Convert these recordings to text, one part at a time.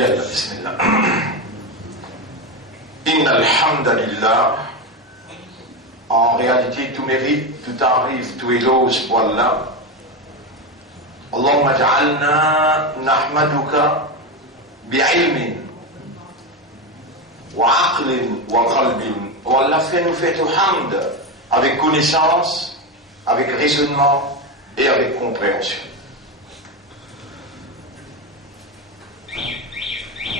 يلا بسم الله. إن الحمد لله. En réalité, tout mérite, tout arrive, tout éloge pour Allah. Allahumma ja'alna nahmaduka bi'ilmin wa aqlin wa qalbin. Oh Allah, fais-nous faire tout hamd avec connaissance, avec raisonnement et avec compréhension.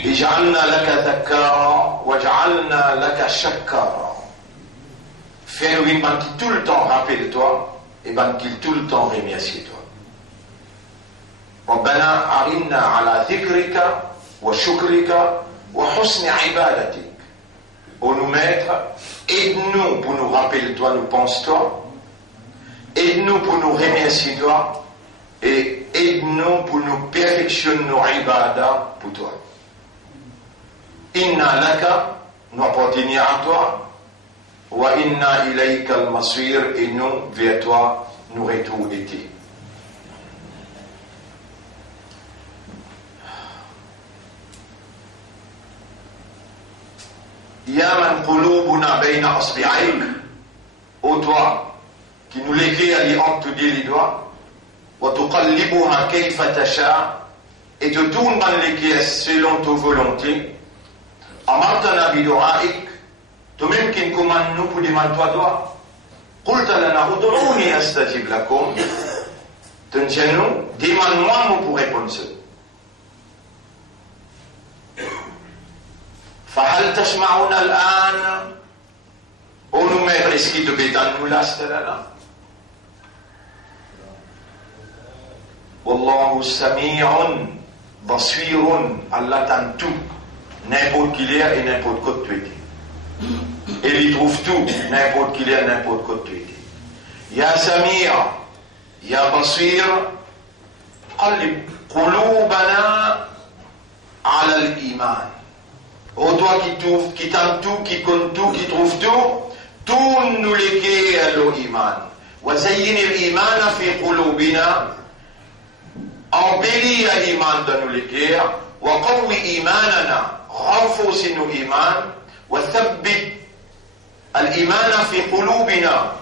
Ij'alna laka dhakkara wa ja'alna laka shakkara. Fais-nous une banque qui tout le temps rappelle-toi et banque qui tout le temps remercie-toi. ربنا أعنا على ذكرك وشكرك وحسن عبادتك. Ô nous maîtres, aide-nous pour nous rappeler toi, nous pense-toi. Aide-nous pour nous remercier toi. Et aide-nous pour nous perfectionner nos ibadah pour toi. Inna laka, nous appartenons à toi. Wa inna ilayka al-masir, et nous, vers toi, nous retournons été. Ya man qulubuna bayna asbi'ayk, ô toi, qui nous léguait à l'y entre les doigts, wa tuqallibuha kayfa tasha, et te tourne dans les caisses selon ta volonté, amartana bidu'aik, toi-même qui nous commande nous pour demander toi, qulta lana ud'uni astajib lakum, nous, demande-moi pour répondre ça. فهل تسمعون الآن؟ Ô nous maîtres, est-ce qu'il te bétane nous là, c'est là? Wallahu sami'un basirun, Allah t'entend tout, n'importe qui l'est et n'importe quoi tu es. Et il trouve tout, n'importe qui l'est, n'importe quoi tu es. Ya Samir, Ya Basir, qallib qulubana ala al-iman. Ô toi qui t'entends tout, qui compte tout, qui trouve tout, tourne-nous les quais à l'iman. Wa zayyin al-iman fi qulubina, embellis l'iman dans nos quais, wa qawwi imanana, renforce nos iman, wa thabbit al-iman fi qulubina,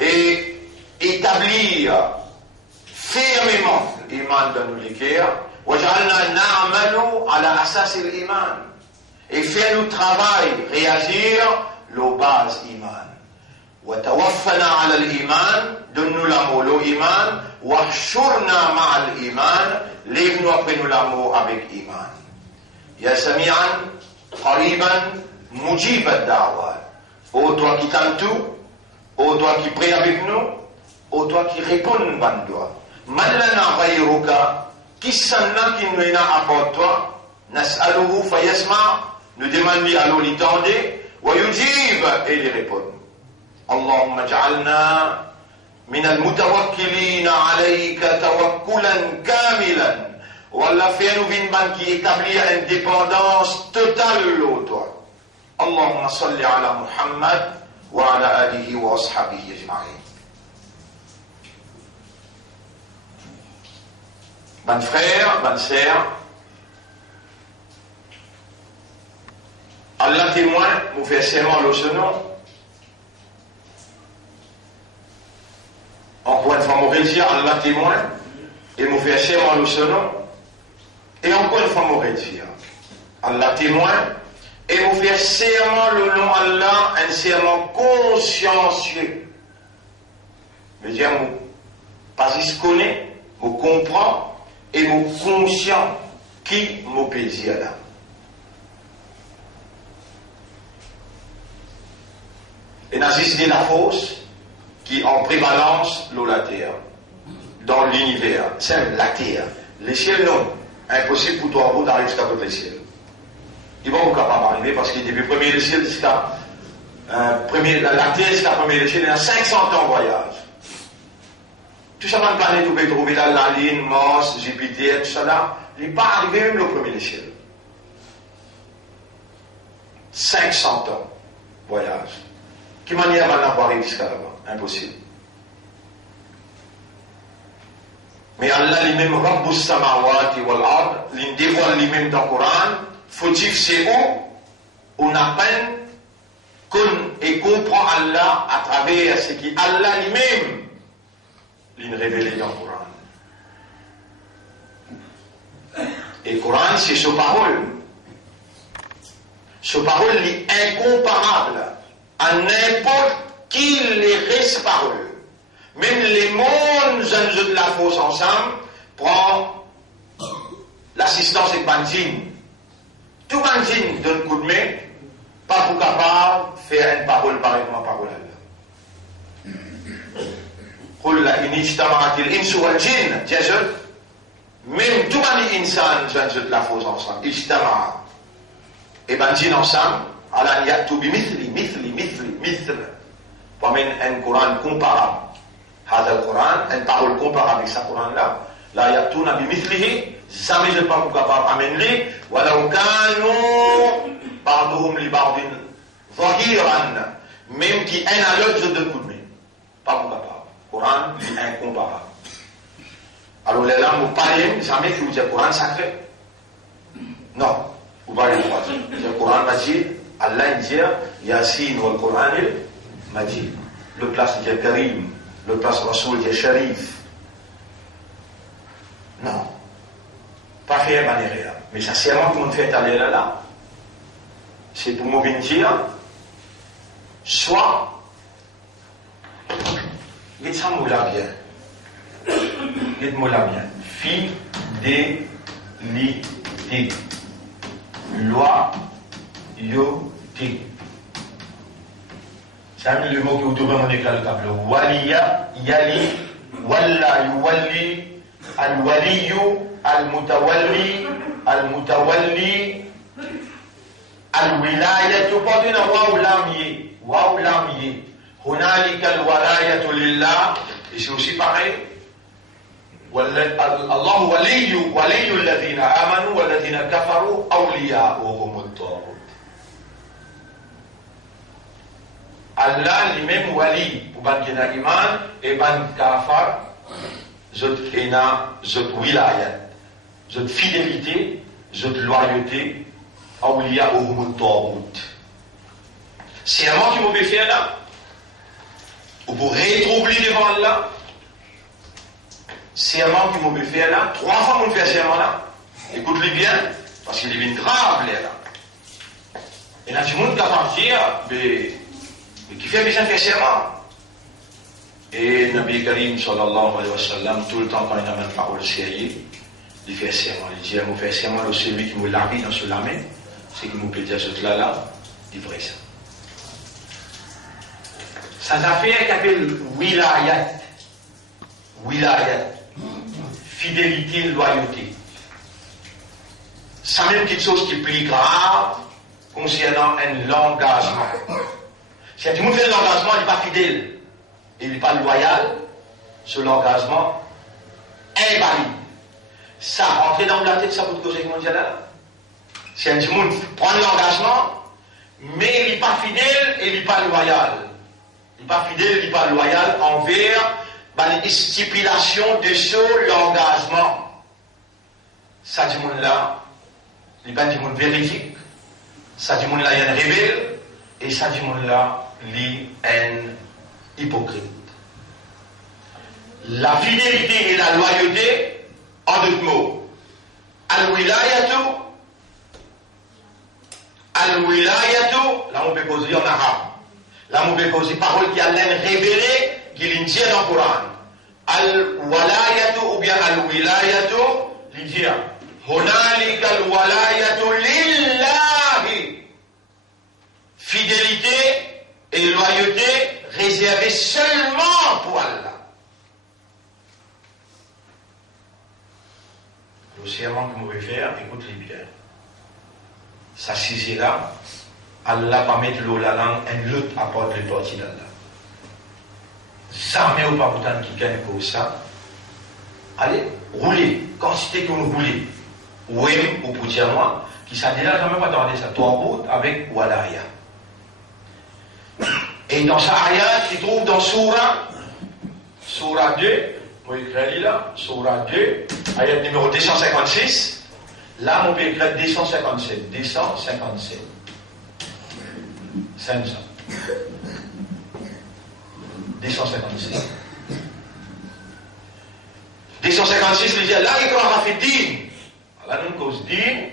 et établir fermement l'iman dans nos quais, wa ja'alna na'malu ala asas al-iman. Et faire nous travail, réagir, le base iman. Wa tawaffana ala al-iman, donne-nous l'amour l'iman, wa hshurna ma'a al-iman, lève-nous après nous l'amour avec iman. Ya sami'an, qariban, mujib ad-da'wat. Ô toi qui t'entends, ô toi qui prie avec nous, ô toi qui réponds bandoa. Man lana ghayruka, qui s'en qui nous a apporté toi, nas'aluhu fayasma'. Nous demandons à l'eau l'itendé, wa yujib, et il répond. Allahumma ja'alna min al-mutawakkilina alayka tawakkulan kamilan. Wallah, fais-nous une banque qui établit indépendance totale au toi. Allahumma salli ala Muhammad wa ala alihi wa ashabihi ajma'in. Ban frère, ban sœur, Allah témoin, vous fait serment le nom. Encore une fois, vous rédigez Allah témoin, et vous fait serment le nom. Et encore une fois, vous rédigez Allah témoin, et vous fait serment le nom Allah, un serment consciencieux. C'est-à-dire, vous pas y se connaît, vous comprend, et vous conscient qui vous plaisir là. Et n'agisse dit la force qui en prévalence la terre dans l'univers. C'est la terre. Les ciels non. Impossible pour toi vous d'arriver jusqu'à côté des ciels. Ils vont vous capable d'arriver parce que depuis premier des ciels jusqu'à la terre jusqu'à premier des ciels, il y a 500 ans de voyage. Tout ça dans la planète où vous pouvez trouver la Lune, Mars, Jupiter, tout ça là, il n'est pas arrivé même le premier des ciels. 500 ans de voyage. Qui manière va n'avoir arrivé jusqu'à là-bas? Impossible. Mais Allah lui-même, Rabbus Samawati wal Ard, il dévoile lui-même dans le Coran, fautif c'est où on apprend et comprend Allah à travers ce qu'Allah lui-même l'a révélé dans le Coran. Et le Coran, c'est sa parole. Sa parole est incomparable à n'importe qui les reste parole. Même les mondes de la force ensemble prend l'assistance de Banzine. Tout Banzine donne coup de main, pas pour capable de faire une parole pareille comme la parole à Allah. قل إن اجتمعت الإنس والجن جزء même tout les insan de la force ensemble اجتمع et Banzine ensemble على أن يأتوا مثل pour amener un Coran comparable. هذا القرآن une parole comparable avec ce Coran-là لا يأتون بمثله jamais je ne pas capable d'amener ولو كانوا بعضهم لبعض ظهيرا même qui un à l'autre je donne coup de main pas capable. Coran est incomparable. Alors les langues vous parlez jamais que vous dites Coran sacré. Non, vous parlez pas. Le Coran Majid, Allah dit Yasin ou le Coran Majid. Le place dit Karim, le place Rasoul dit Sharif. Non, pas faire manière. Mais ça c'est vraiment que vous faites aller là. C'est pour vous dire, soit dites-moi bien. Dites-moi bien. Fidélité. Loyauté. C'est le mot que vous trouvez dans l'écran le tableau. Waliya, yali, walla, yuwalli, al-waliyu, al-mutawalli, al-mutawalli, al-wilayatu. Pas d'une waou lamier. هنالك الولاية لله et c'est aussi pareil الله ولي الذين آمنوا والذين كفروا أولياؤهم الطاغوت. Allah lui-même wali pour ban kena iman et ban kafar zot kena zot wilayat zot fidélité zot loyauté أولياؤهم الطاغوت. C'est un mot qui m'avait fait là. Pour rétroubler devant Allah, serment que vous pouvez faire là, 3 fois vous faites serment là, écoute-les bien, parce qu'il est bien grave là. Et là, tout le monde qui a partir, mais qui fait besoin de faire serment. Et Nabi Karim sallallahu alayhi wa sallam, tout le temps quand il a une parole sérieuse, il fait serment. Il dit, je fais serment de celui qui me l'a mis dans ce lame, c'est qui me peut dire ce là, il vrai ça. Ça s'appelle qui appelle wilayat. Wilayat. Fidélité, loyauté. C'est même quelque chose qui est plus grave concernant un engagement. Si tout le monde fait un engagement, il n'est pas fidèle et il n'est pas loyal, ce engagement est invalide. Ça rentre dans la tête, ça peut causer mondial là. Si un monde prend l'engagement, mais il n'est pas fidèle et il n'est pas loyal. Il n'est pas fidèle, il n'est pas loyal envers les stipulations de ce engagement. Ça, du monde-là, il n'est pas du monde véridique. Ça, du monde-là, il y a un rebelle. Et ça, du monde-là, il y a un hypocrite. La fidélité et la loyauté, en 2 mots. Al-wilayatu, là on peut causer en arabe. Là on peut causer parole qui a l'air révélée, qui l'indie dans le Coran. Al-walayatu ou bien al-wilayatu, l'indie. Hunalika al-walayatu lillahi. Fidélité et loyauté réservées seulement pour Allah. Le serment que vous pouvez faire, écoutez bien. Ça là, Allah va mettre l'eau la langue, un autre apporte les parties d'Allah. Jamais au pas autant qui gagne pour ça. Allez, roulez, quantité que vous voulez. Oui, ou pour dire moi, qui s'est déjà jamais pas demandé ça, toi route avec Walaya. Et dans sa ayat, qui trouve dans Surah 2, Vous écrire là, Surah 2, ayat numéro 256. Là, on peut écrire 257. 257. 500. 256. 256, il dit là, il croira fait din. Là, nous cause din.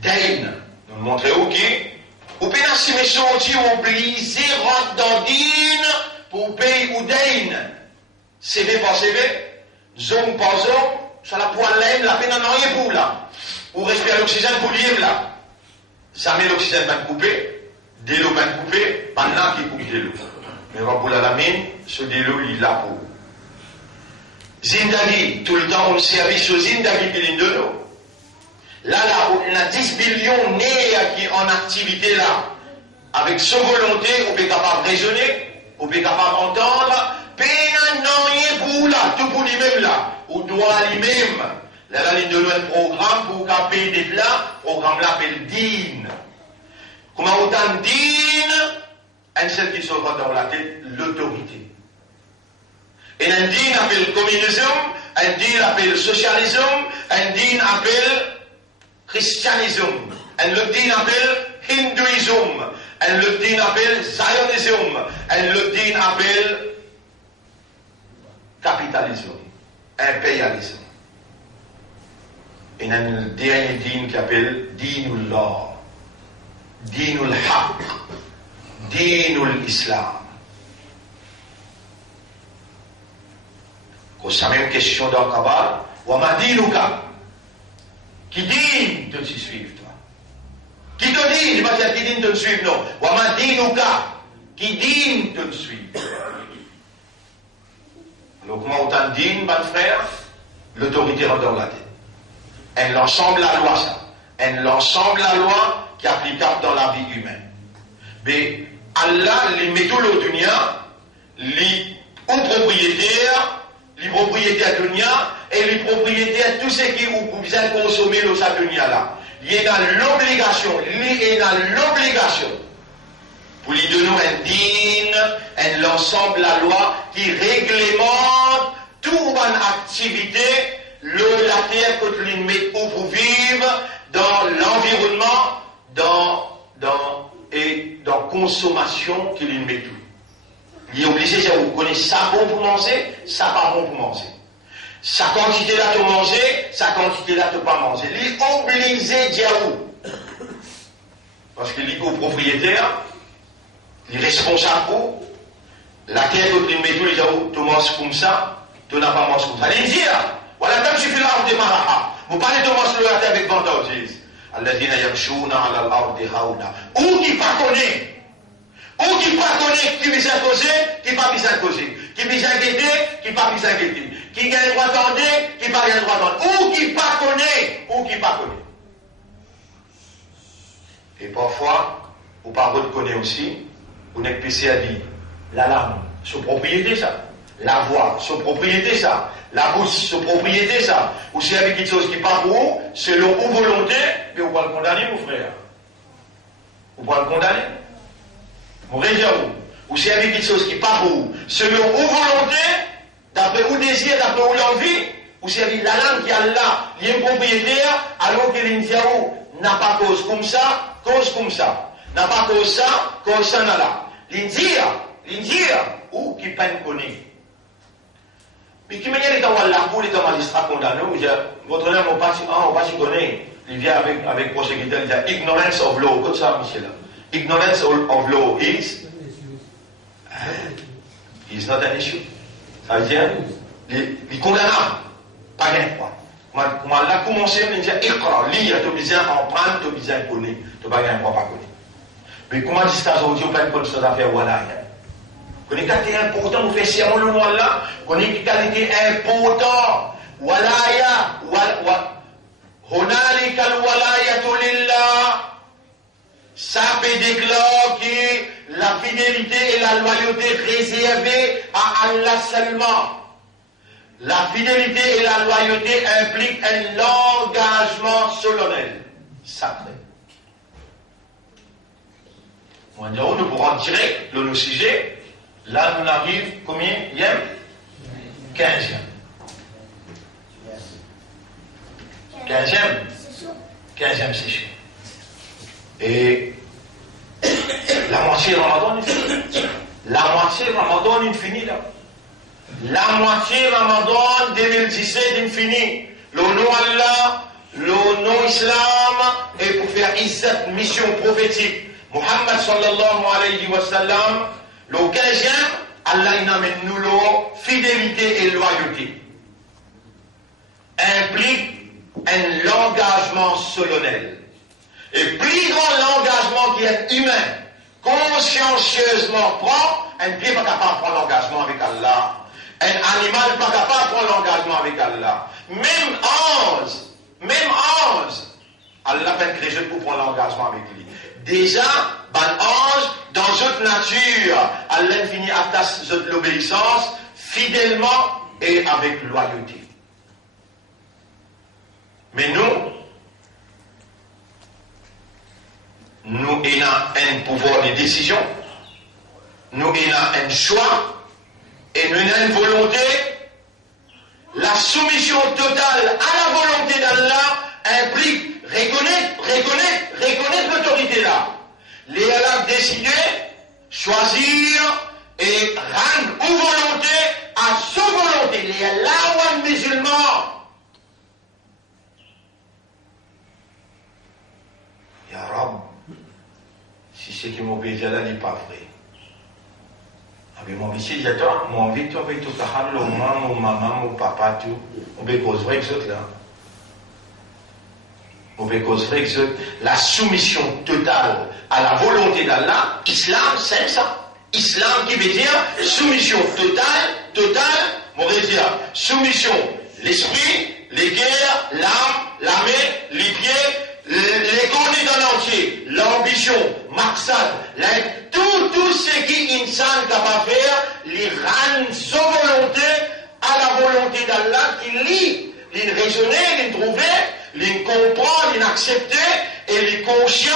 Dain. Nous montrons OK. Ou bien, si mes sorties obligés rentrent dans din pour payer ou dain. CV par CV, zone par zone, sur la poêle l'aime, la peine en rien pour là. Ou respirer l'oxygène pour dire là. Ça met l'oxygène bien coupé, de l'eau bien coupé, pendant qu'il coupe de l'eau. Mais Rabbul Alamin, ce de l'eau, il est là pour. Zindagi, tout le temps, on servit sur Zindagi qui est de l'eau. Là, on a 10 millions nés qui en activité là. Avec sa volonté, on est capable de raisonner, on est capable d'entendre. Peine non rien pour là, tout pour lui-même là, ou doit lui-même. Là, il donne un programme pour qu'il d'être là, le programme l'appelle DIN. Comment autant DIN, un seul qui se voit dans la tête, l'autorité. Et un DIN appelle le communisme, un DIN appelle le socialisme, un DIN appelle christianisme, un autre DIN appelle hindouisme, un autre DIN appelle zionisme, un autre DIN appelle capitalisme, impérialisme. Et il y a un dernier din qui appelle Dinullah, Dinul Haq, Dinul Islam. C'est la même question dans le Kabbal. Wama dinuka. Qui dit de te suivre, toi? Qui te dit, je ne vais pas dire qui dit de te suivre, non. Wama dinuka. Qui dit de te suivre. Alors, comment autant digne, mon frère, l'autorité rentre dans la tête. Elle l'ensemble la loi, ça. Elle l'ensemble la loi qui est applicable dans la vie humaine. Mais Allah, les métaux de dunya, les propriétaires de dunya, et les propriétaires, tout ce qui vous besoin de consommer dans sa dunya là. Il est dans l'obligation, pour lui donner un digne, l'ensemble de la loi qui réglemente toute bonne activité, la terre que l'on met pour vivre, dans l'environnement, dans consommation qu'il met tout. Il est obligé, si vous connaissez ça bon pour manger, ça pas bon pour manger. Sa quantité là de manger, sa quantité là de pas manger. Il est obligé de dire où. Parce qu'il est copropriétaire, il est responsable pour la terre que tu mets tous les jours, tu manges comme ça, tu n'as pas mangé comme ça. Il dit, voilà, comme je fais l'arbre de Maraha, vous parlez de manger la terre avec vendanges. Alladhina yamshuna ala al-ardi hauna. Ou qui pas connaît, qui besoin de causer, qui pas besoin de causer, qui besoin de guetter, qui pas besoin de guetter, qui gagne le droit d'entendre, qui pas gagne le droit d'entendre, ou qui pas connaît. Et parfois, vous pas reconnaître aussi, vous n'êtes pas à dire, l'alarme, c'est propriété ça, la voix, c'est propriété ça, la bouche, c'est propriété ça, ou c'est avec quelque chose qui pas pour vous, selon vos volontés, mais vous pouvez le condamner, mon frère. Vous pouvez le condamner. Vous voyez dire où c'est avec quelque chose qui pas pour vous, selon vos volontés, d'après vos désirs, d'après vos envies, ou c'est avec la langue qui a là, il est propriétaire, alors que l'indiao n'a pas cause comme ça, n'a pas cause ça n'a là. L'india, ou qui peine connaît. Mais qui manière est en la boule est en magistrat condamné, votre nom, on va s'y connaître. Il vient avec prosécuteur, il dit ignorance of law. Qu'est-ce que ça, Michel? Ignorance of law is not an issue. Ça veut dire, il condamne, pas n'importe quoi. Moi, là, commencer, il dit, écran, lire, tu as besoin d'apprendre, tu as besoin de connaître, tu n'as pas besoin de connaître. Mais comment dit ça aujourd'hui, on peut pas de faire voilà. Qu'on est qualité important, vous faites serment le mois là, qu'on est qualité important. Walaya, Honalika al-walayatu lillah. Ça peut déclarer que la fidélité et la loyauté réservées à Allah seulement. La fidélité et la loyauté impliquent un engagement solennel, sacré. On dit, nous pourrons direct le sujet. Là, nous arrive combien? 15e. 15e? 15e session. Et la moitié Ramadan est finie. La moitié Ramadan est finie là. La moitié Ramadan 2017 est finie. Le nom Allah, le nom Islam, et pour faire cette mission prophétique. Muhammad sallallahu alayhi wa sallam, le 15e, Allah il amène nous la fidélité et loyauté. Implique un engagement solennel. Et plus grand l'engagement qui est humain, consciencieusement prend, un pied pas capable de prendre l'engagement avec Allah. Un animal pas capable de prendre l'engagement avec Allah. Même ange, Allah peine créé pour prendre l'engagement avec lui. Déjà, ange, dans notre nature, Allah finit à l'obéissance fidèlement et avec loyauté. Mais nous avons un pouvoir de décision, nous avons un choix, et nous avons une volonté. La soumission totale à la volonté d'Allah implique reconnaître l'autorité là. Les Allah décider, choisir et rendre une volonté à sa volonté. Les Allah ou un musulman. Ya Rab, si c'est qui m'obéit à Allah n'est pas vrai. Mais mon fils, j'ai toi, mon vie, toi, avec tout ça, mon maman, mon papa, tout, on peut causer vrai que ça, là. On peut causer vrai que ça. La soumission totale à la volonté d'Allah, islam, c'est ça. Islam qui veut dire soumission totale, on veut dire soumission, l'esprit, les guerres, l'âme, la main, les pieds, les cornets en entier, l'ambition, maqsad, tout ce qui insan capable de faire, les rend sa volonté à la volonté d'Allah qui lit, les raisonner, les trouver, les comprendre, les accepter, et les conscients,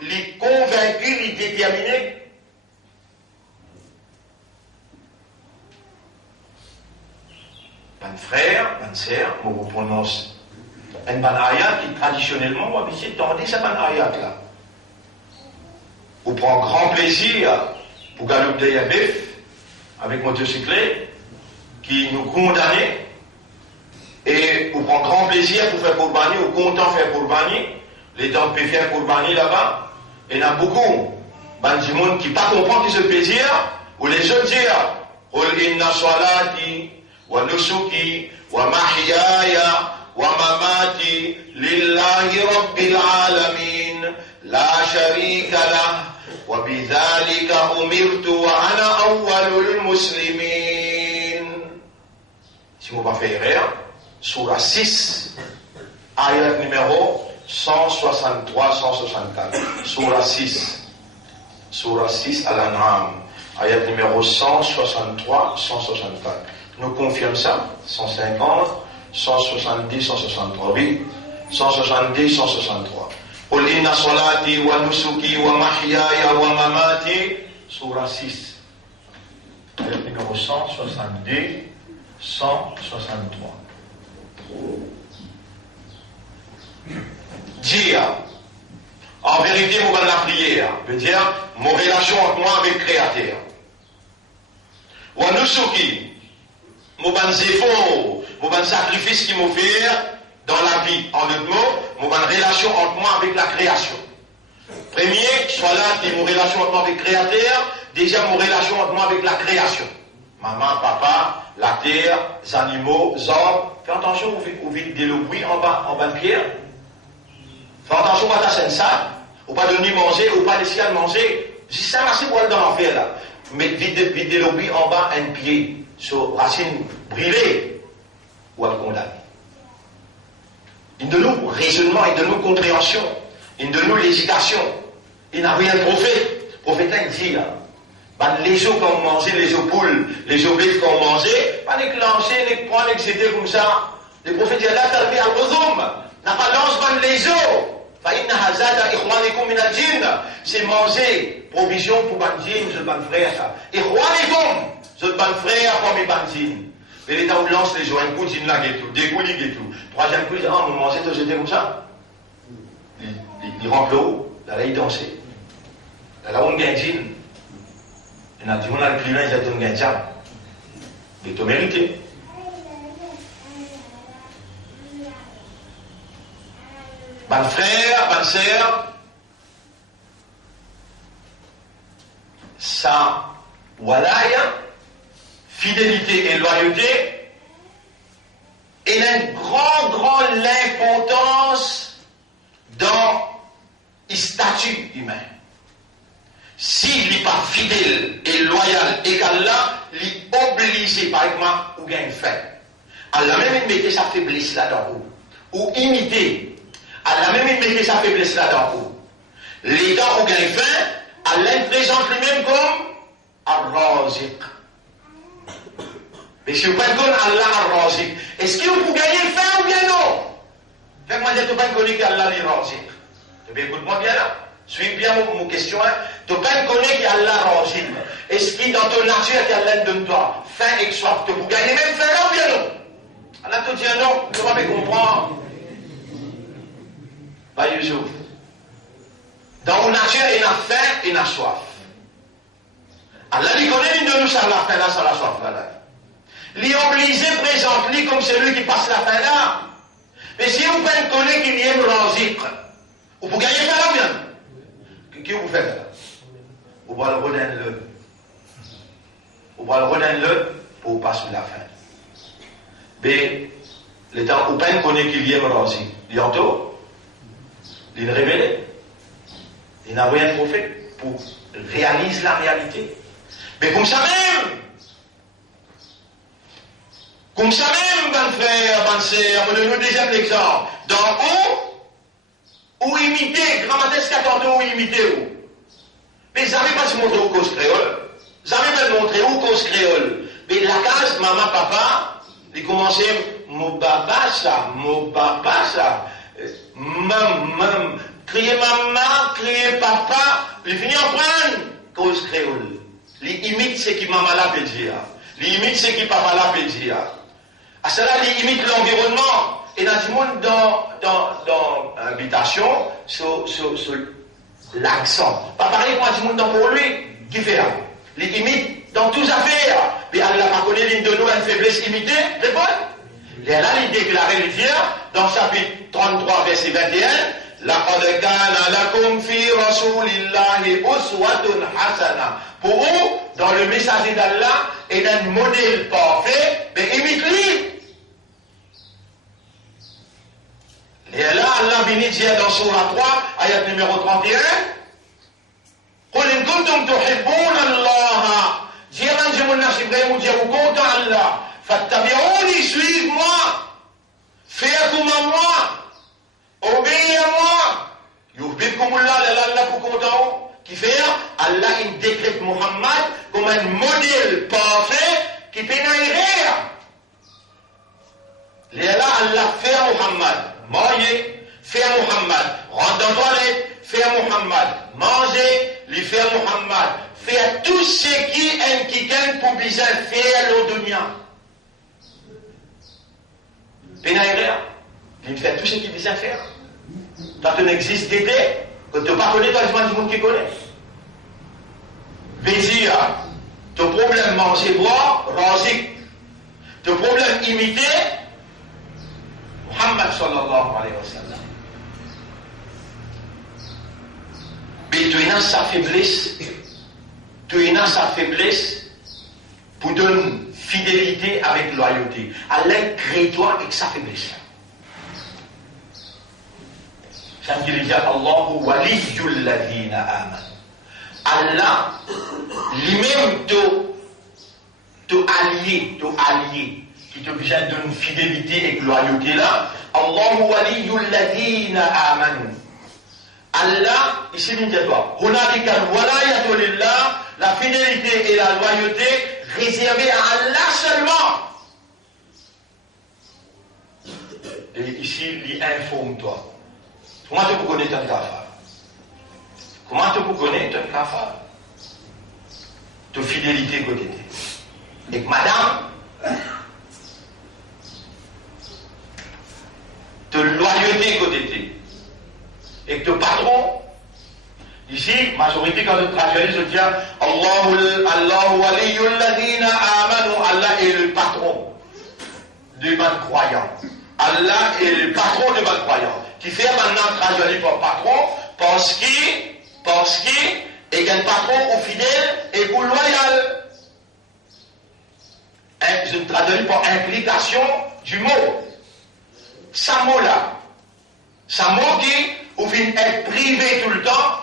les convaincus, les déterminés. Ban frère, ban sœur, on vous prononce un ban ayat qui traditionnellement, on va essayer de tendre ce ban ayat là. On prend grand plaisir pour galoper des bœufs avec motocyclette qui nous condamne et on prend grand plaisir pour faire courbani, ou content faire courbani, les gens peuvent faire courbani là-bas, et il y en a beaucoup de monde qui ne comprennent pas ce plaisir, ou les autres disent Qul inna salati wa nusuki wa mahyaya wa mamati lillahi rabbil alamin la sharika lah wa bidhalika umirtu wa ana awwalul muslimin. Si vous ne pas faire erreur, Surah 6, ayat numéro 163-164. Surah 6 Al-An'am, ayat numéro 163-164. Nous confirmons ça, 150, 170, 163. Oui, 170, 163. Qul inna salati wa nusuki wa mahyaya wa mamati. Surah 6, ayat numéro 170, 163. Dire, en vérité, mon la prière, veut dire mon relation entre moi avec le Créateur. Ou nusuki, mon zéphon, mon sacrifice qui m'a fait dans la vie. En d'autres mots, mon relation entre moi avec la création. Premier, soit là, c'est mon relation entre moi avec le Créateur. Déjà, mon relation entre moi avec la création. Maman, papa, la terre, les animaux, les hommes. Fais attention, vous vivez des bruit en bas de pierre. Fais attention à ta scène sale. Ou pas de nuit manger, ou pas laisser à manger. Si ça marche pour aller dans l'enfer là. Mais vide des bruit en bas, un pied, sur racine brûlée, ou à le condamner. Il de nous raisonnement, il de nous compréhension, il de nous l'éducation. Il n'a rien de prophète. Prophète, il dit là. Les os qu'on mangeait, les os poules, les os bêtes qu'on mangeait, pas les clencher, les prendre, etc. comme ça. Les prophètes disent là, t'as fait un rosum. N'a pas lance les os. C'est manger provision pour ban djinn, je ban frère ça. Ikhwanikum, je ban frère pour mes ban djinn. Et l'État où lance les gens, un coup, il la et tout, deux coups, il et tout. Troisième coup, il dit, ah, mon ancêtre, j'étais comme ça. Il rentre l'eau, là, il dansait. Là, on gagne jean. Il a dit, on a le client, il a dit, on gagne jean. Mais tu mérites. Bon frère, bonne sœur, ça, walaya, fidélité et loyauté, et une grande importance dans le statut humain. S'il n'est pas fidèle et loyal et qu'Allah, il est obligé, par exemple, ou gagne fait. Allah même il mettait sa faiblesse là-dedans, ou imiter. Allah même il mettait sa faiblesse là-dedans. L'État où gagne fin, Allah présente lui-même comme Ar-Raziq. Mais si vous ne connaissez pas Allah Ar-Raziq, est-ce que vous pouvez gagner fin ou bien non? Fait moi, je ne pas connaître qu'Allah Ar-Raziq. Écoute-moi bien là. Suis bien mon question. Tu ne pas connaître qu'Allah Ar-Raziq. Est-ce que dans ton nature, qu'Allah donne toi faim et soif, tu peux gagner même fin ou bien non? Allah te dit non, tu vas me comprendre. Bah, Youssouf. Dans mon nature, il a faim et il a soif. Allah, il connaît l'une de nous, ça la faim là, ça la soif là. Il est obligé de présenter comme celui qui passe la faim là. Mais si vous faites connaître qu'il y a un raziq, vous pouvez gagner ça là bien. Qu'est-ce que vous faites là? Vous voyez le redonner-le. Vous voyez le redonner-le pour passer la faim. Mais, l'État, vous pouvez connaître qu'il y a un raziq. Bientôt, il est révélé. Il n'a rien fait pour réaliser la réalité. Mais comme ça même, bon frère, bonne sœur, on donne le deuxième exemple. Dans où imiter, grammatique tantôt où imiter où. Mais vous n'avez pas se montrer où cause créole. Vous n'avez pas montré où cause créole. Mais la case, maman, papa, il commençait, mon papa ça, maman, crier maman, crier papa, il finit en prendre cause créole. Il imite ce qui maman l'a peut dire. Il imite ce qui papa l'a peut dire. À cela, il imite l'environnement. Et dans le monde, dans l'habitation, sur l'accent. Pas pareil pour tout le monde pour lui, qui fait là. Il imite dans toutes les affaires. Mais elle n'a pas connu l'une de nous une faiblesse imitée, c'est bon? Et là, il déclare le dire, dans le chapitre 33, verset 21, لَقَدْ كَانَ لَكُمْ فِي رَسُولِ اللَّهِ أُسْوَةٌ حَسَنَةٌ. Pour vous, dans le messager d'Allah, est un modèle parfait, mais imite-lui. Et là, Allah bénit dit dans Surah 3, ayat numéro 31, قُلْ إِن كُنْتُمْ تُحِبُّونَ اللَّهَ. Dis à Dieu mon Ibrahim, ou Dieu vous compte Allah. فَاتَّبِعُونِ, suivez-moi. Faites comme moi. Obéissez à moi. Yuhbibkumullah, Allah pour content. Qui fait Allah, il décrète Muhammad comme un modèle parfait qui peut n'aérer. Et là, Allah fait Muhammad. Manger, faire Muhammad. Rentre dans la toilette, faire Muhammad. Manger, lui faire Muhammad. Faire tout ce qui est quelqu'un pour bien faire l'audunia. Pénaïrer, il fait tout ce qu'il vient faire. Quand tu n'existes d'idée, quand tu ne pas connais, tu as du monde qui connaît. Plaisir, ton problème manger, boire, razik. Ton problème imiter, Muhammad sallallahu alayhi wa sallam. Mais tu as sa faiblesse, pour donner fidélité avec loyauté. Allah crée-toi avec sa faiblesse. C'est ce qu'il dit, Allahu waliyyul ladhina aman. Allah, lui-même te allié, qui te vient de une fidélité et loyauté là. Allahu waliyyul ladhina amanu. Allah, ici il dit toi, hunalika al-walayatu lillah, la fidélité et la loyauté réservées à Allah seulement. Et ici, il informe toi. Comment tu peux connaître un kafar? Comment tu peux connaître un kafar? De fidélité côté. Et madame, Ici, majorité, quand on traduit, je dis Allahu waliyul ladina amanu. Allah est le patron des bonnes croyants. Allah est le patron des bonnes croyants. Qui fait maintenant traduit par patron parce qu'il est un patron ou fidèle et ou loyal. Je traduis par implication du mot. Ce mot-là, ce mot qui, ou vient être privé tout le temps,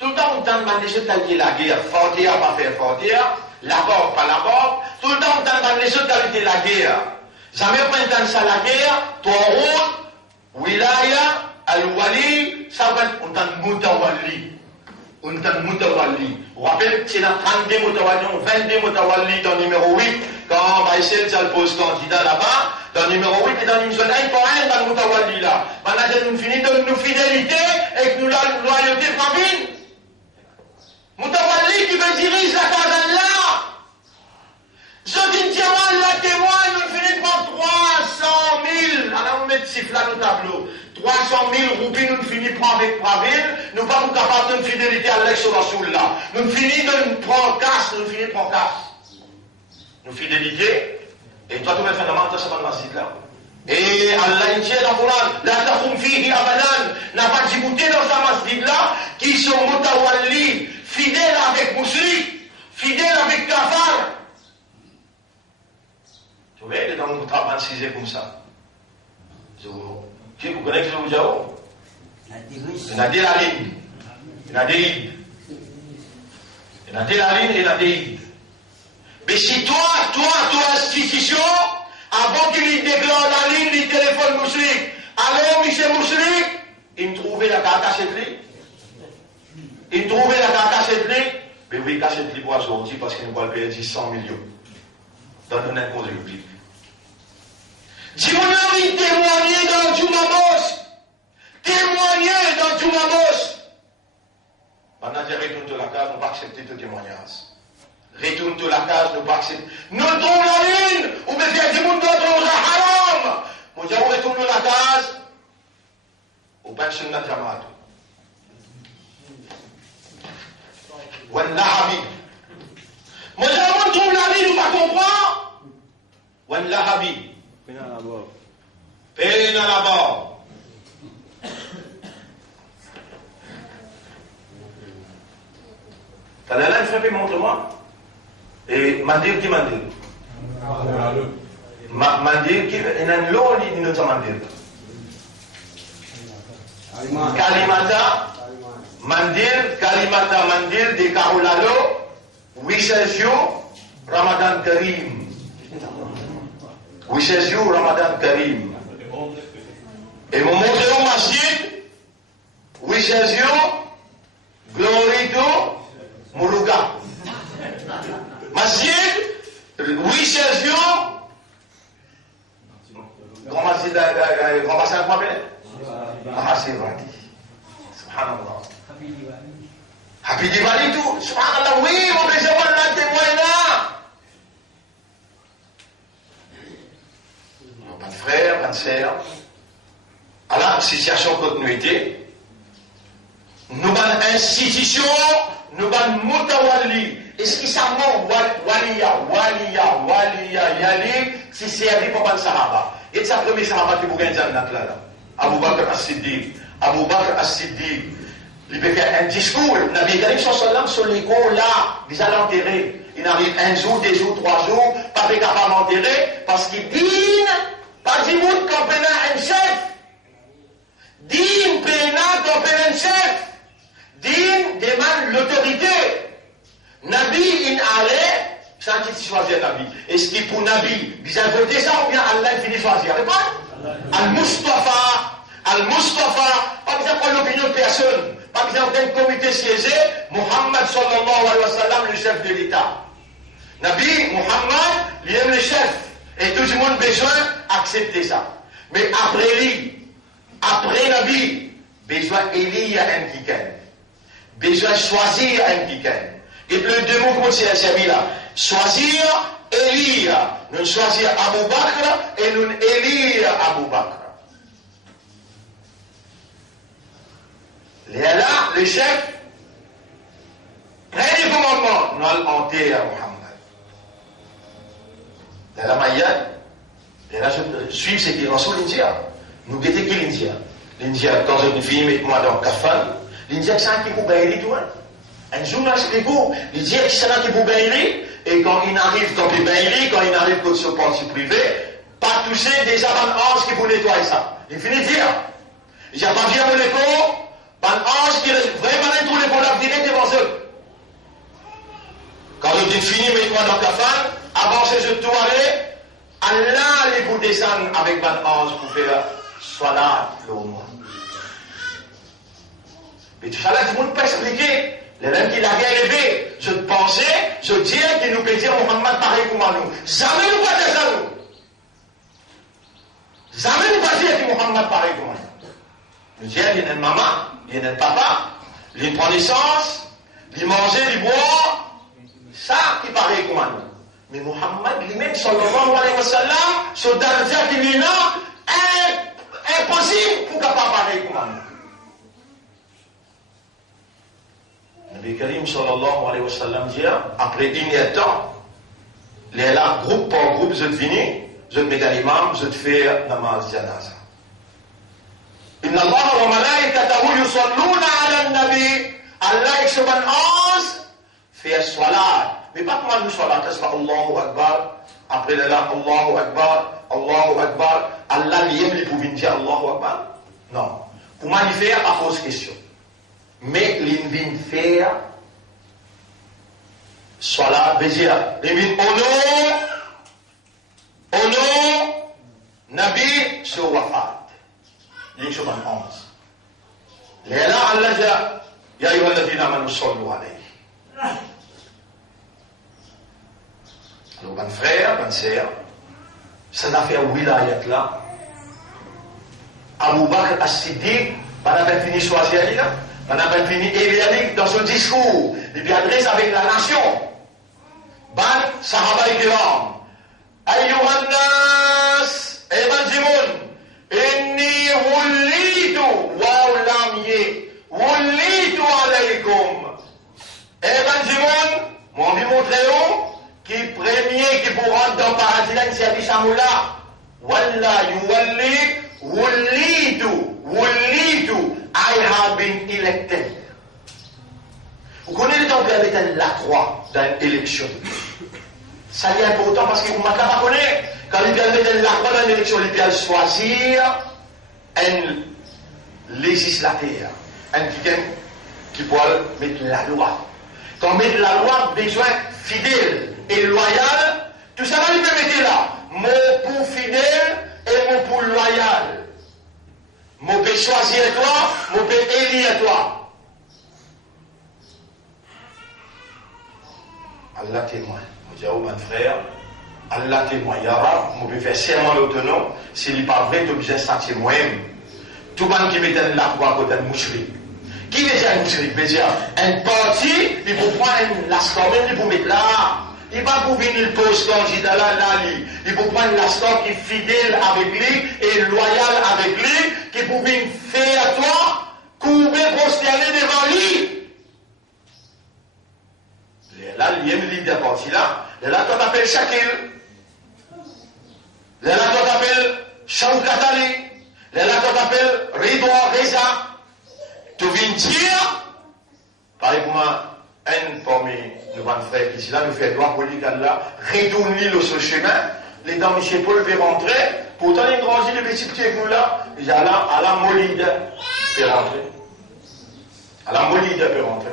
on entend demander ce qu'il la guerre, fortier, pas faire fortier, la mort, pas la mort, tout le temps on entend demander ce qu'il la guerre. Jamais on entend ça la guerre, Tawhid, Wilaya, Al-Wali, ça va on entend Mutawalli. On entend Mutawalli. Vous vous rappelez, c'est dans 32 Mutawalli, 22 Mutawalli dans le numéro 8, quand on va essayer de se poser candidat là-bas, dans le numéro 8 et dans le numéro 1 pour un dans le Mutawalli là. Maintenant, nous finissons de nos fidélité et que nous la loyauté famine. Mutawalli qui veut diriger la cause d'Allah. Ceux qui disent Allah témoigne, nous finissons par 300 000. Alors on met le chiffre là dans le tableau. 300 000 roupies, nous finissons par avec Praville. Nous pas capables de fidélité à l'ex Rasoul là. Nous finissons de nous prendre casse, nous finissons par casse. Nous fidélité. Et toi, tu vas faire demande, ça va dans le là. Et Allah dit dans le Coran, la taqum fihi abadan, n'a pas d'ibouté dans sa masjid là, qui sont mutawalli, fidèles avec musulmans, fidèles avec kafar. Tu vois, il est dans le travail cisé comme ça. Qui vous connaissez ce que vous avez? Il y a des larines, il y a des ides. Il y a des larines et il y a des ides. Mais si toi, institution, avant qu'il déclare la ligne du téléphone musulman, alors, monsieur musulman, il me trouvait la carte de lui. Il me trouvait la carte de lui. Mais oui, cachette lui pour sortir parce qu'il nous va payer 100 millions. Dans le net pour le public. Dis-moi, il témoignait dans Djoumamos. Témoigner dans Djoumamos. Maintenant, je retourne de la case, on ne va pas accepter ce témoignage. Retourne de la case, on ne va pas accepter. Nous trouvons la ligne, ou bien faire du monde d'autre, on a haram. Mon Dieu, on retourne de la case, on va pas de Jamaat. Ou un lahabi. Mon Dieu, on trouve la ligne, on va comprendre. Ou un lahabi. Peine à la mort. Peine à la mort. T'as la langue frappée, montre-moi. Et mandir qui mandir? Mandir qui est un lot de notre mandir. Kalimata mandir de Karolalo, Wisesio, Ramadan Karim. Wisesio, Ramadan Karim. Et mon montre au masjid, Wisesio, Glorito, Muluga. Masjid, Wisesio, Grand masjid, Grand bassin de Mabel. Ah, c'est vrai. Subhanallah. Happy Diwali tout. Subhanallah, oui, on peut savoir la témoin là. Pas de frère, pas de sœur. Alors, situation continuité. Nous avons institution, nous avons mutawalli. Est-ce qu'il s'appelle waliya, yali, si c'est servi pour le sahaba. Et c'est le premier sahaba qui vous gagne là. Abu Bakr as-Siddiq. Il peut faire un discours. Le Nabi Karim sallam sur les gros là, ils allaient enterrer. Il arrive un jour, 2 jours, 3 jours, pas capable d'enterrer, parce qu'il dîne, pas du monde qu'on peut un chef. Dîne, pénal, qu'on peut un chef. Dîne demande l'autorité. Nabi, il allait, sans qu'il choisisse Nabi. Est-ce qu'il pour Nabi, ils ont voté ça ou bien Allah finit choisir? Al-Mustafa, pas besoin de prendre l'opinion de personne, pas besoin d'un comité siégé, Muhammad sallallahu alayhi wa sallam, le chef de l'État. Nabi, Muhammad, il est le chef, et tout le monde a besoin d'accepter ça. Mais après lui, après Nabi, besoin d'élire un kiken, besoin de choisir un kiken. Et le deux mots, comment c'est là? Choisir, élire. Nous choisir Abu Bakr et nous élire Abu Bakr. Et là, le chef, Premier commandement, nous allons hanter à Mohammed. Dans la maillette, et là je suis ce qui est dans l'India. Nous guettons qui l'India? L'India, quand je finis, mettez-moi dans le café. L'India, c'est un qui vous gagne tout, hein? Un jour, là, je l'écoute. L'India, c'est un qui vous gagne. Et quand il arrive, quand il arrive pour ce parti privé, pas toucher déjà un ange qui vous nettoie ça. Il finit de dire. J'ai pas bien mon écho, un ange qui est vraiment tous les voleurs direct devant eux. Quand vous dites fini, mettez-moi dans le café, avancez je tout aller, Allah allez vous descendre avec un ange pour faire salat le mois. Mais tout ça là, tout le monde peut expliquer. Les mêmes qui l'a élevé, je pensais, je disais qu'il nous peut dire Mohammed pareil comme nous. Jamais nous pas dire ça nous. Jamais nous pas dire que Mohammed pareil comme nous. Nous disons, il y a une maman, il y a un papa, il prend naissance, il mange, il boit, ça qui pareil comme nous. Mais Mohammed lui-même, sallallahu alayhi wa sallam, ce darja qui lui est impossible pour qu'il pas pareil comme nous. Nabi Karim sallallahu alayhi wa sallam dit, après une temps, les là, groupe par groupe, je te finis, je te mets à l'imam, je te fais namaz janaza. Inna Allah wa malaikatahu yusalluna ala nabi. Allah et son ange fait salat. Mais pas comment nous salat, c'est pas Allahu Akbar. Après là, Allahu Akbar, Allahu Akbar. Allah lui-même, il pouvait dire Allahu Akbar. Non. Comment il fait, à pose question. Mais il vient faire salat, veut dire, il vient au nom, Nabi sur wafat. Il est sur un 11. Et là, Allah dit, Ya ayyuha alladhina amanu sallu alayhi. Alors, mon frère, mon sœur, cette affaire wilayat là, Abu Bakr as-Siddiq, pendant qu'il finit choisir là, pendant qu'il finit élire dans son discours, il adresse avec la nation. Ban sahaba ikram, ayyuhan nas, eban jimoun, inni wullitu wa lamye, wullitu alaykum. Eban jimoun, mon vie montrez-vous, qui premier qui pour rentrer dans le paradis là, c'est Abi Samoula. Walla yuwalli, wullitu, I have been elected. Vous connaissez donc la croix dans l'élection. Ça y est important parce que vous m'avez pas connu. Quand il vient mettre la croix dans l'élection, il vient choisir un législateur, un qui peut mettre la loi. Quand mettre la loi, besoin fidèle et loyal, tout ça, il peut mettre là. Mot pour fidèle et mot pour loyal. Mot peut choisir toi, mot peut élire toi. Allah témoin. Je dis, oh mon frère, Allah témoin. Yara, on peut faire serment l'autonome, s'il n'est pas vrai, tu es obligé de sentir moi-même. Tout le monde qui met la croix à côté de mouchrik. Qui veut dire un mouchrik? Veut dire un parti, il faut prendre l'astor, il faut mettre là. Il va pour venir le poste candidat là, il faut prendre l'astor qui est fidèle avec lui et loyal avec lui, qui peut venir faire à toi, courir, prosterner devant lui. Là, il y a une ligne de parti là. Là, on t'appelle Shakil. Là, on t'appelle Shaukatali. Là, on t'appelle Ridwa Reza. Tu viens dire, par exemple, un parmi nos frères qui ici là, nous fait droit politique là, retourner le ce chemin. Les dames, M. Paul veut rentrer. Pourtant, il grandit les petits petits avec nous là. Il y a là, à la Molide peut rentrer. À la Molide peut rentrer.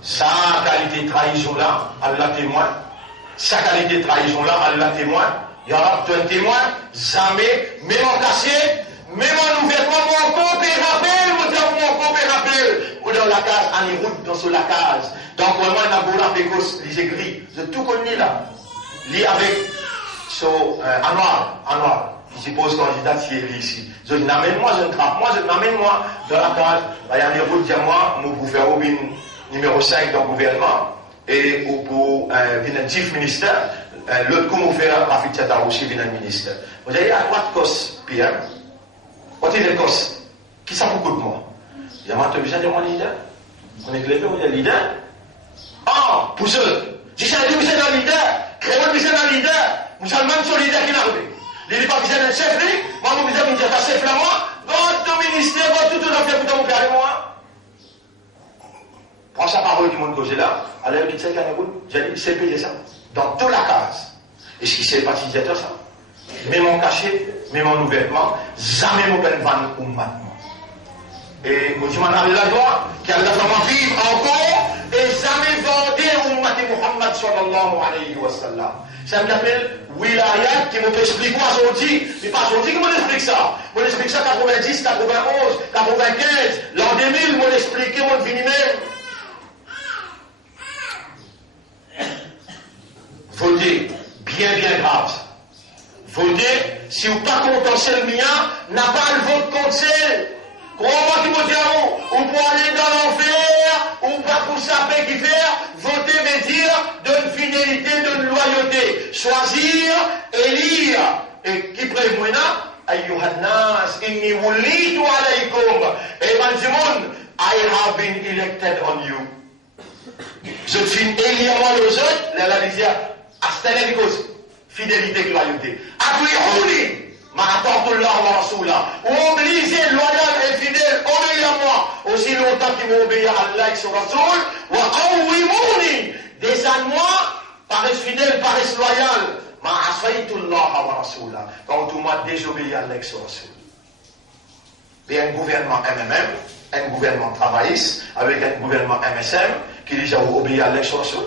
Sa qualité de trahison là, Allah témoin. Sa qualité de trahison là, Allah témoin. Il y aura un témoin, jamais, même en cassé, même en ouvertement, mon corps et rappel, mon corps et rappel. Ou dans la case, en route dans sur la case. Donc, vraiment, il y a beaucoup d'apécos, les écrits. Je tout connais là. Lis avec, en noir. Il suppose candidat qui est ici. Je n'amène-moi, je ne trappe moi, je n'amène-moi dans la case. Il y a des routes, il y a moi, mon gouverneur, numéro 5 dans le gouvernement, et pour un chief ministère, l'autre comme vous faites Rafik Tchata aussi, un ministère. Vous avez à droite cause, Pierre. Quand il est cause, qui ça beaucoup de moi? Il y a un besoin de mon leader. On est clair, on est leader. Ah, pour ceux, si c'est un leader, créole, c'est un leader, musulman, c'est leader qui n'a pas. Il n'est pas besoin d'un chef, lui, moi, je besoin d'un chef là, moi, votre ministère, votre tout, fait pour mon père et moi. Prends sa parole du monde causé là, allez, qui sait Cameroun, j'ai dit, c'est payer ça, dans toute la case. Et ce qui s'est passé, c'est ça. Même en cachet, même en ouvertement, jamais mon père ne va nous maintenant. Et moi, je m'en ai la loi, qui a la femme vivre encore, et jamais vendre Ummat Muhammad sallallahu alayhi wa sallam. Ça m'appelle Wilayat, qui m'ont expliqué aujourd'hui, mais pas aujourd'hui qui m'explique ça. Moi, explique ça 90, 91, 95, l'an 2000, moi, expliqué, moi, fini même. Votez, bien grave. Votez, si vous pas content, c'est le mien, n'a pas le vote contre celle. Crois-moi qui me dit à vous, ou pour aller dans l'enfer, ou pas pour saper qui faire, voter veut dire d'une fidélité, d'une loyauté. Choisir, élire. Et qui prévoit là, Ayyuhannas, inni wulitu alaykum. Et man du monde, I have been elected on you. Je suis élire moi aux autres, la disait, Astalénicos, fidélité, loyauté. Atouyouni. Obligé, loyal et fidèle, obéis à moi. Aussi longtemps qu'ils vont obéir à Allah et son Rasoul. Descends-moi, paraissent fidèles, paraissent loyal. Quand tout le monde désobéit à Allah et son Rasoul. Il y a un gouvernement MMM, un gouvernement travailliste, avec un gouvernement MSM, qui déjà obéit à Allah et son Rasoul.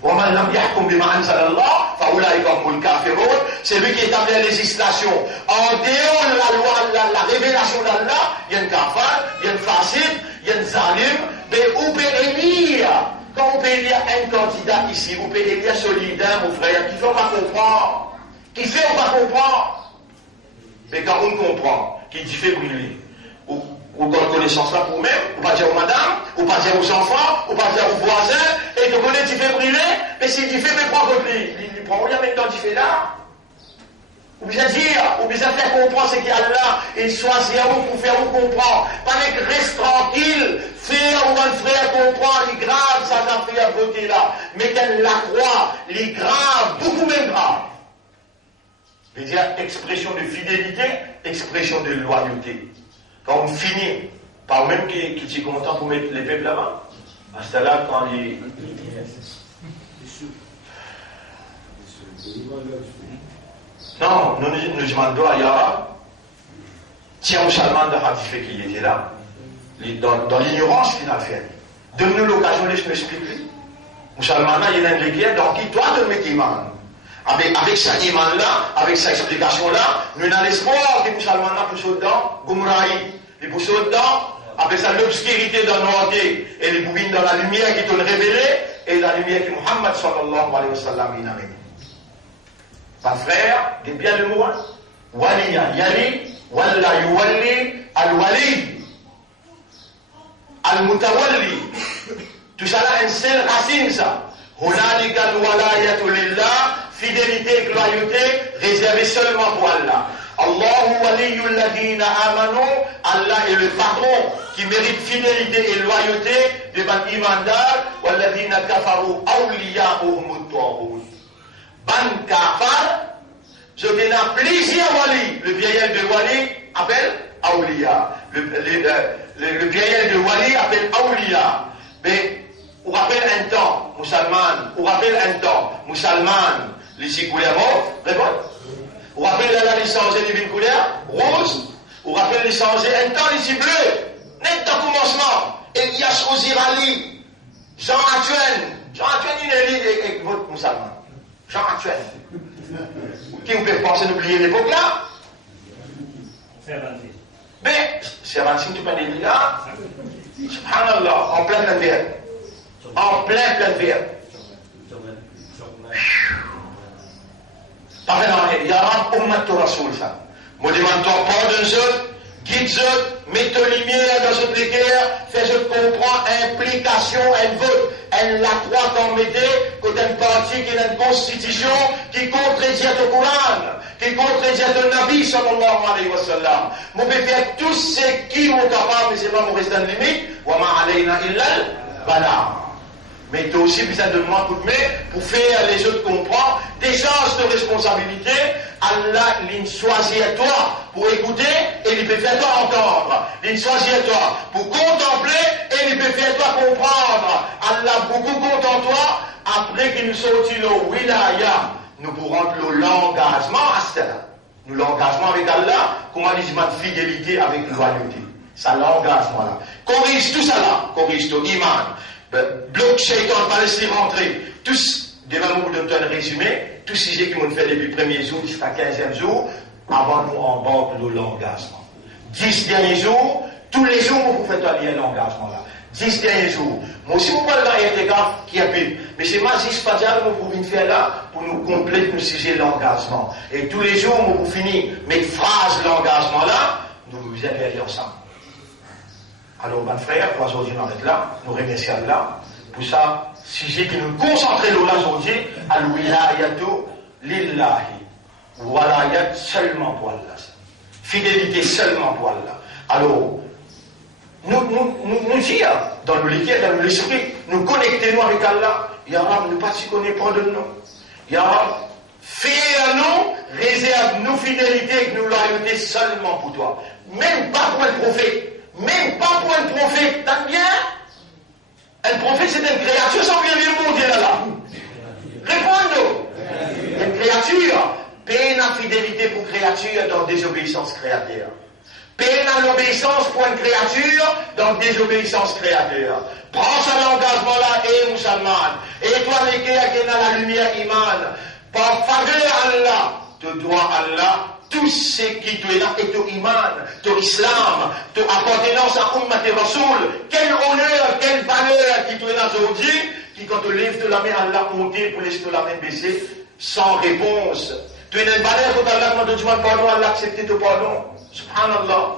وَمَنْ لَمْ يَحْكُمْ بِمَا أَنزَلَ اللَّهُ فَأُولَٰئِكَ هُمُ الْكَافِرُونَ. C'est lui qui établit la législation. En dehors de la loi, la révélation d'Allah, il y a une kafar, il y a une facile, il y a une zalim, mais on peut élire. Quand on peut élire un candidat ici, on peut élire solidaire, mon frère, qui fait on va comprendre. Qui fait on va comprendre. Mais quand on comprend, qui dit fait brûler. Ou donne connaissance là pour même, ou pas dire aux madame, ou pas dire aux enfants, ou pas dire aux voisins, et tu connais, tu fais brûler, mais si tu fais, mais prends contre lui. Il prend rien maintenant, tu fais là. Ou bien dire, ou bien faire comprendre ce qu'il y a là, et choisir à vous pour faire vous comprendre. Pas que reste tranquille, faire ou un frère comprendre, il grave, ça n'a fait à voter là. Mais qu'elle la croit, il grave, beaucoup même grave. Je veux dire, expression de fidélité, expression de loyauté. Quand on finit, par même qui est content pour mettre les peuples là-bas, à ce là quand les. Non, nous demandons à Yara, tiens au Salman de Hadifé qui était là, dans l'ignorance qu'il a fait. Donne-nous l'occasion de m'expliquer. Salman, il y a une guerre dans qui toi de mettre iman. Avec sa iman là, avec sa explication là, nous avons l'espoir que Salman a poussé dedans, Goumraï. Les poussées dedans, avec ça l'obscurité dans nos et les boubines dans la lumière qui te le révélé, et la lumière que Muhammad sallallahu alayhi wa sallam il a mis. Pas frère, il bien le mot, waliya yali, walla yuwalli, al-wali, al-mutawalli. Tout ça là, une seule racine ça. Hunalika al-walayatu lillah, fidélité et loyauté, réservée seulement pour Allah. Allahu waliyul ladina amanu, Allah est le patron qui mérite fidélité et loyauté devant l'imandar, walladina kafaru awliya'uhum at-taghut. Ban kafar, je donne plaisir wali. Le vieillard de wali appelle awliya. Le vieillard de wali appelle awliya. Mais on rappelle un temps, musulman, on rappelle un temps, musulman, les six couleurs mauves, répondez. On rappelle la licence des couleurs rose, on rappelle les changer un temps ici bleu, net dans le commencement, Elias Ozirali, Jean Atuen, il est votre musulman, Jean Atuen. Qui vous peut penser d'oublier l'époque là? Mais, Servantin, tu peux dire là, subhanallah, en plein verre. En plein verre. Par exemple, il y a un ummat de Rasoul. Je demande pardon aux autres, guide aux autres, mets ta lumière dans cette guerre, fais-je comprendre implication, un vote, elle la croix qu'on mettait, quand un parti qui a une constitution qui contredit le Coran, qui contredit le Nabi sallallahu alayhi wa sallam. Je peux faire tout ce qui est capable, mais ce n'est pas mon restant de limite, wa ma alayna illa al-bala. Mais tu as aussi besoin de moi, coup de main, pour faire les autres comprendre des chances de responsabilité. Allah, il choisit à toi pour écouter et il peut faire toi entendre. Il choisit à toi pour contempler et il peut faire toi comprendre. Allah beaucoup compte en toi. Après qu'il nous sortit le wilaya, nous pourrons l'engagement à cela. Nous l'engagement avec Allah, comment dit de fidélité avec loyauté. Ça l'engagement là. Corrige tout ça là, corrige tout, iman. Bloc shaitan, Palestine rentré. Tous, devant nous, vous donne un résumé. Tous ces sujets qui m'ont fait depuis le premier jour jusqu'à 15e jour, avant nous embarque l'engagement. 10 derniers jours, tous les jours, vous faites allier l'engagement là. 10 derniers jours. Moi aussi, vous parlez d'un égard qui a pu. Mais c'est Mazis Fadjal, vous pouvez faire là pour nous compléter le sujet de l'engagement. Et tous les jours, vous finissez mes phrases de l'engagement là, nous vous allez ensemble. Alors, mon frère, pour aujourd'hui, on est là, nous remercions Allah pour ça, sujet qui nous concentrait là aujourd'hui, al-wilayatu lillahi. Walayat seulement pour Allah. Fidélité seulement pour Allah. Alors, nous dire, dans le liquide, dans l'esprit, nous connectons-nous avec Allah. Ya Rab, nous pas si connaît, pardonne-nous. Ya Rab, fais-nous, réserve-nous fidélité et nous loyauté seulement pour toi. Même pas pour un prophète. Même pas pour un prophète, t'as bien? Un prophète c'est une créature, ça vient bien monter là. Réponds-nous. Une créature, peine à fidélité pour créature dans désobéissance créateur. Peine à l'obéissance pour une créature dans désobéissance créateur. Prends ça l'engagement là, et musulman. Et toi les gars qui dans la lumière iman. Par faveur Allah, te dois Allah. Tout ce qui te est là est ton iman, ton islam, ton appartenance à Ummat et Rasoul. Quel honneur, quelle valeur qui te est là aujourd'hui, qui quand tu lèves de la main, Allah monter pour laisser la main baisser, sans réponse. Tu as une valeur quand Allah quand tu demandes pardon, Allah accepte ton pardon. Subhanallah.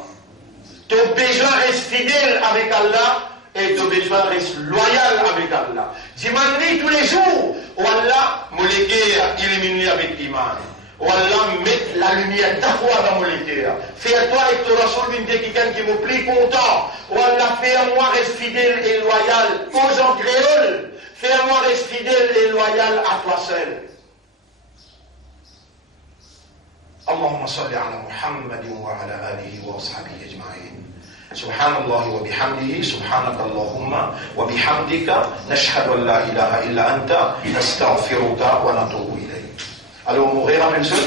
Tu as besoin de rester fidèle avec Allah et tu as besoin de rester loyal avec Allah. Dis-moi tous les jours, où Allah, mon légué, illumine avec iman. Oh Allah, mette la lumière d'afoi dans mon lecteur. Fais-toi avec ton Rasoul d'une quelqu'un qui me plie content. Oh Allah, fais-moi rester fidèle et loyal aux gens créoles. Fais-moi rester fidèle et loyal à toi seul. Allahumma salli ala Muhammadin wa ala alihi wa ashabihi ajma'in. Subhanallah wa bihamdihi, subhanaka Allahumma wa bihamdika, nashhadu an la ilaha illa anta, nastaghfiruka wa natubu ilayk. Alors, on mourra une seule.